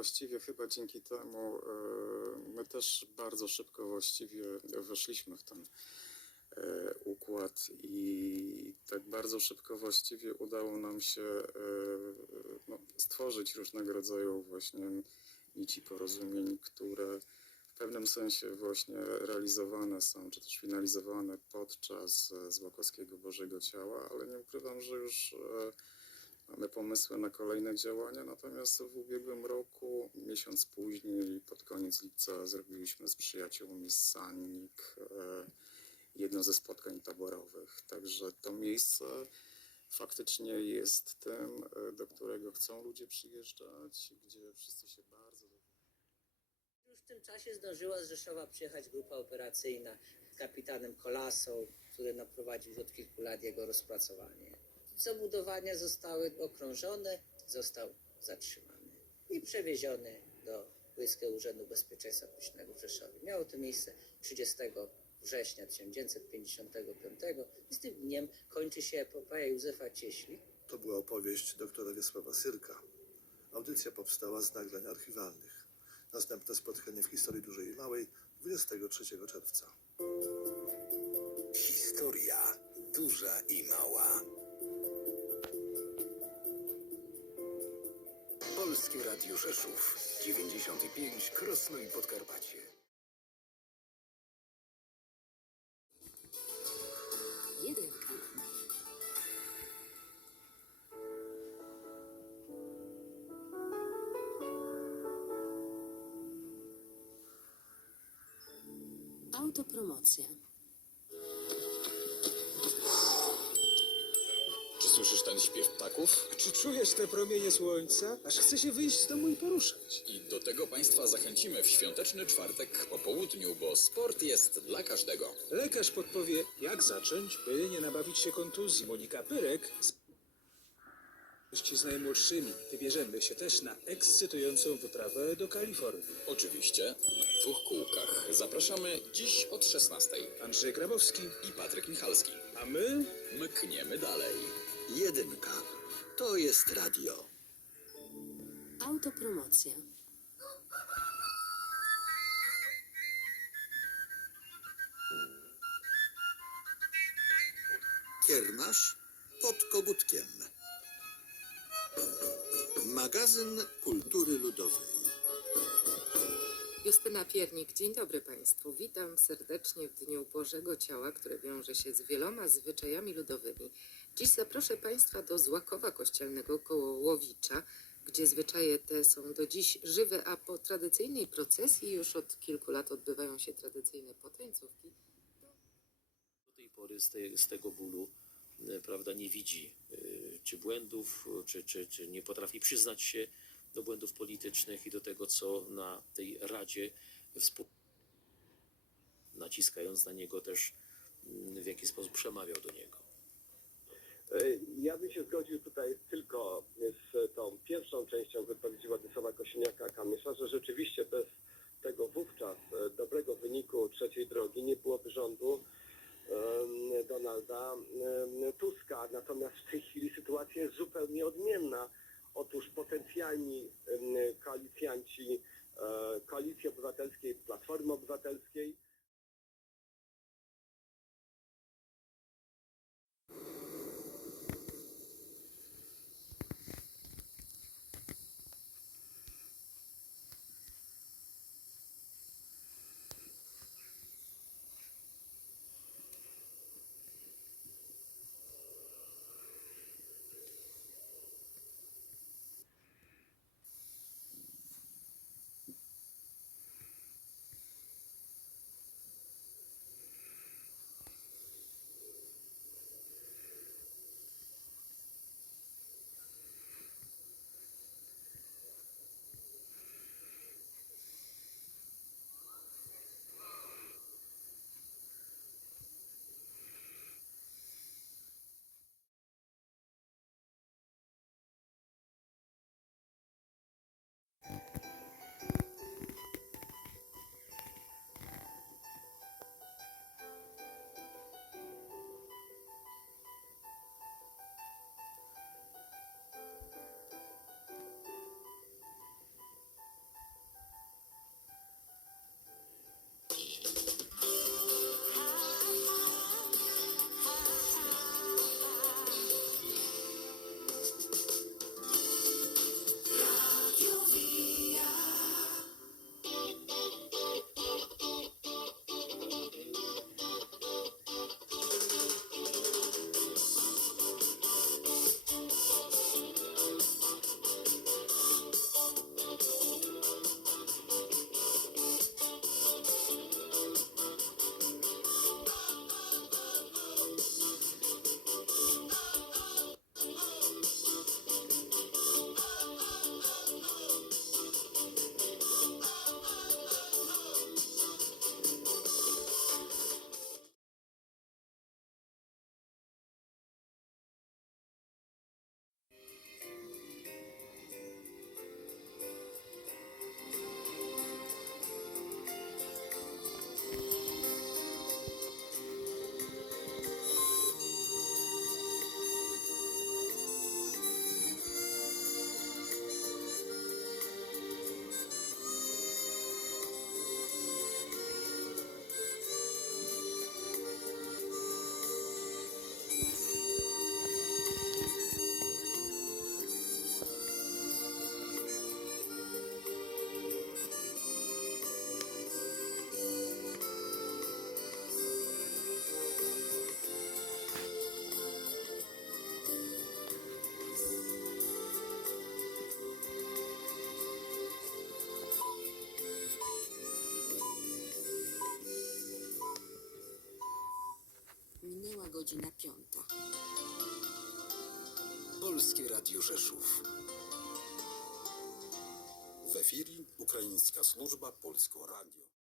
właściwie chyba dzięki temu e, my też bardzo szybko właściwie weszliśmy w ten e, układ i tak bardzo szybko właściwie udało nam się e, no, stworzyć różnego rodzaju właśnie nici porozumień, które w pewnym sensie właśnie realizowane są, czy też finalizowane podczas Złokowskiego Bożego Ciała, ale nie ukrywam, że już mamy pomysły na kolejne działania, natomiast w ubiegłym roku, miesiąc później, pod koniec lipca, zrobiliśmy z przyjaciółmi z Sannik e, jedno ze spotkań taborowych. Także to miejsce faktycznie jest tym, e, do którego chcą ludzie przyjeżdżać, gdzie wszyscy się bardzo Już w tym czasie zdążyła z Rzeszowa przyjechać grupa operacyjna z kapitanem Kolasą, który prowadził już od kilku lat jego rozpracowanie. Zabudowania zostały okrążone, został zatrzymany i przewieziony do Wojskiego Urzędu Bezpieczeństwa Publicznego w Rzeszowie. Miało to miejsce 30 września 1955 i z tym dniem kończy się epopeja Józefa Cieśli, To była opowieść doktora Wiesława Syrka. Audycja powstała z nagrań archiwalnych. Następne spotkanie w historii dużej i małej 23 czerwca. Historia duża i mała. Polskie Radio Rzeszów 95 Krosno i Podkarpacie. Jedynka. Autopromocja. Słyszysz ten śpiew ptaków? Czy czujesz te promienie słońca? Aż chce się wyjść z domu i poruszać. I do tego Państwa zachęcimy w świąteczny czwartek po południu, bo sport jest dla każdego. Lekarz podpowie, jak zacząć, by nie nabawić się kontuzji. Monika Pyrek z z najmłodszymi wybierzemy się też na ekscytującą wyprawę do Kalifornii. Oczywiście na dwóch kółkach. Zapraszamy dziś od 16 Andrzej Grabowski, i Patryk Michalski. a my Mkniemy dalej. Jedynka. To jest radio. Autopromocja. Kiermasz pod Kogutkiem. Magazyn Kultury Ludowej. Justyna Piernik, dzień dobry Państwu. Witam serdecznie w Dniu Bożego Ciała, które wiąże się z wieloma zwyczajami ludowymi. Dziś zaproszę Państwa do Złakowa Kościelnego koło Łowicza, gdzie zwyczaje te są do dziś żywe, a po tradycyjnej procesji już od kilku lat odbywają się tradycyjne potańcówki. do tej pory z, te, z tego bólu e, prawda, nie widzi e, czy błędów, czy, czy, czy nie potrafi przyznać się do błędów politycznych i do tego, co na tej Radzie naciskając na niego też w jaki sposób przemawiał do niego. E, Ja bym się zgodził tutaj tylko z tą pierwszą częścią wypowiedzi Władysława Kosiniaka-Kamysza, że rzeczywiście bez tego wówczas e, dobrego wyniku trzeciej drogi nie byłoby rządu Donalda Tuska. Natomiast w tej chwili sytuacja jest zupełnie odmienna. Otóż potencjalni koalicjanci e, Koalicji Obywatelskiej, Platformy Obywatelskiej godzina piąta. Polskie Radio Rzeszów. W efirze Ukraińska Służba Polskiego Radio.